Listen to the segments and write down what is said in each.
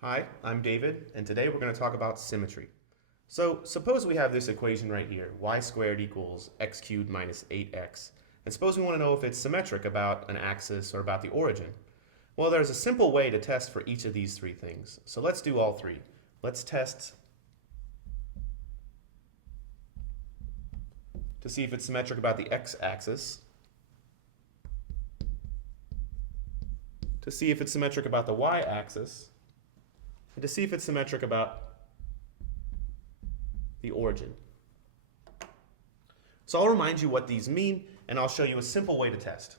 Hi, I'm David, and today we're going to talk about symmetry. So suppose we have this equation right here, y squared equals x cubed minus 8x. And suppose we want to know if it's symmetric about an axis or about the origin. Well, there's a simple way to test for each of these three things. So let's do all three. Let's test to see if it's symmetric about the x-axis, to see if it's symmetric about the y-axis, and to see if it's symmetric about the origin. So I'll remind you what these mean, and I'll show you a simple way to test.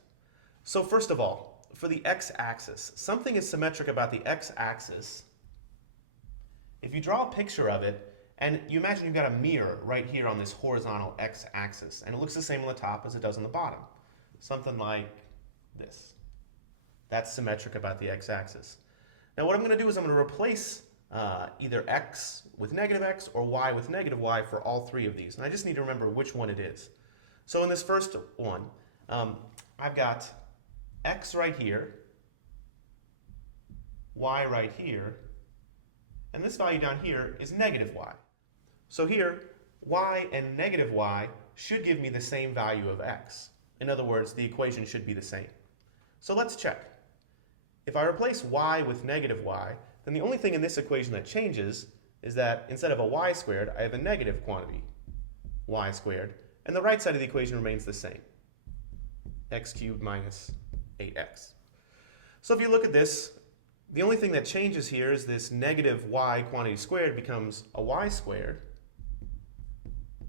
So first of all, for the x-axis, something is symmetric about the x-axis if you draw a picture of it, and you imagine you've got a mirror right here on this horizontal x-axis, and it looks the same on the top as it does on the bottom. Something like this. That's symmetric about the x-axis. Now what I'm going to do is I'm going to replace either x with negative x or y with negative y for all three of these. And I just need to remember which one it is. So in this first one, I've got x right here, y right here, and this value down here is negative y. So here, y and negative y should give me the same value of x. In other words, the equation should be the same. So let's check. If I replace y with negative y, then the only thing in this equation that changes is that instead of a y squared, I have a negative quantity, y squared, and the right side of the equation remains the same, x cubed minus 8x. So if you look at this, the only thing that changes here is this negative y quantity squared becomes a y squared,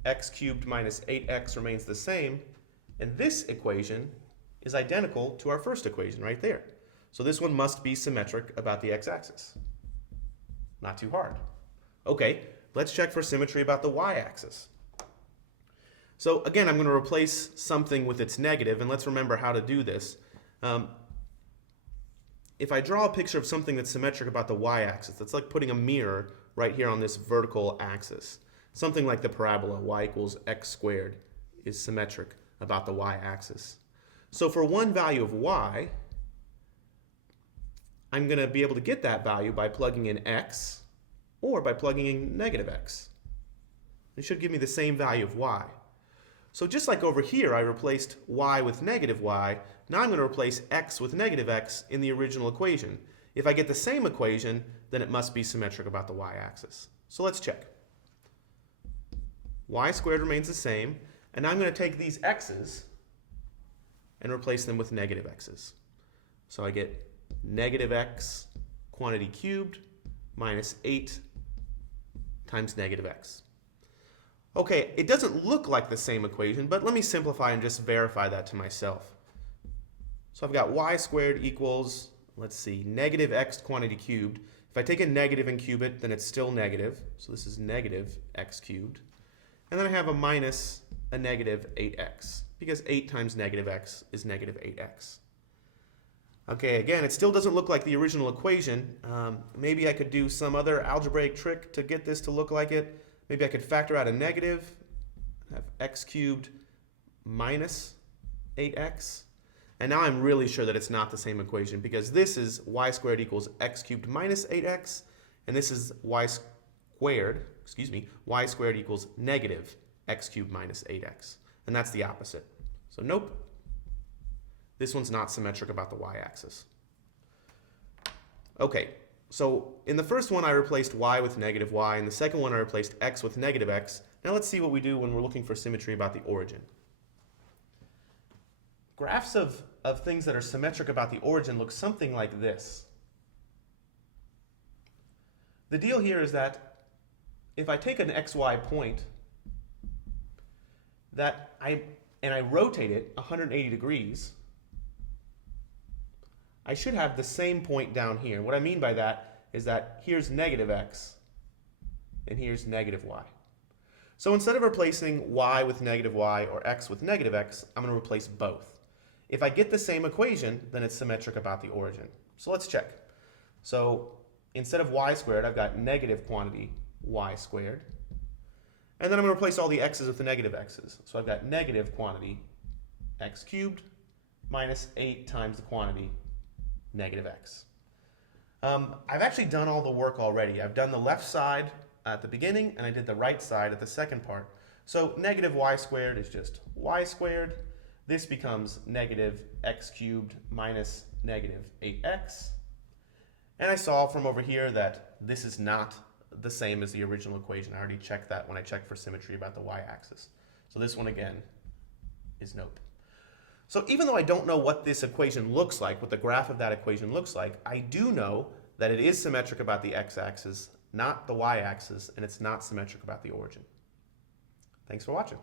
x cubed minus 8x remains the same, and this equation is identical to our first equation right there. So this one must be symmetric about the x-axis. Not too hard. Okay, let's check for symmetry about the y-axis. So again, I'm going to replace something with its negative, and let's remember how to do this. If I draw a picture of something that's symmetric about the y-axis, that's like putting a mirror right here on this vertical axis. Something like the parabola y equals x squared is symmetric about the y-axis. So for one value of y, I'm going to be able to get that value by plugging in x or by plugging in negative x. It should give me the same value of y. So just like over here, I replaced y with negative y, now I'm going to replace x with negative x in the original equation. If I get the same equation, then it must be symmetric about the y-axis. So let's check. Y squared remains the same, and now I'm going to take these x's and replace them with negative x's. So I get negative x quantity cubed minus 8 times negative x. Okay, it doesn't look like the same equation, but let me simplify and just verify that to myself. So I've got y squared equals, let's see, negative x quantity cubed. If I take a negative and cube it, then it's still negative. So this is negative x cubed. And then I have a minus a negative 8x, because 8 times negative x is negative 8x. Okay, again, it still doesn't look like the original equation. Maybe I could do some other algebraic trick to get this to look like it. Maybe I could factor out a negative, have x cubed minus 8x. And now I'm really sure that it's not the same equation, because this is y squared equals x cubed minus 8x, and this is y squared equals negative x cubed minus 8x. And that's the opposite. So nope. This one's not symmetric about the y-axis. Okay, so in the first one I replaced y with negative y, and the second one I replaced x with negative x. Now let's see what we do when we're looking for symmetry about the origin. Graphs of things that are symmetric about the origin look something like this. The deal here is that if I take an xy point and I rotate it 180 degrees, I should have the same point down here. What I mean by that is that here's negative x and here's negative y. So instead of replacing y with negative y or x with negative x, I'm going to replace both. If I get the same equation, then it's symmetric about the origin. So let's check. So instead of y squared, I've got negative quantity y squared. And then I'm going to replace all the x's with the negative x's. So I've got negative quantity x cubed minus 8 times the quantity negative x. I've actually done all the work already. I've done the left side at the beginning, and I did the right side at the second part. So negative y squared is just y squared. This becomes negative x cubed minus negative 8x. And I saw from over here that this is not the same as the original equation. I already checked that when I checked for symmetry about the y-axis. So this one again is nope. So even though I don't know what this equation looks like, what the graph of that equation looks like, I do know that it is symmetric about the x-axis, not the y-axis, and it's not symmetric about the origin. Thanks for watching.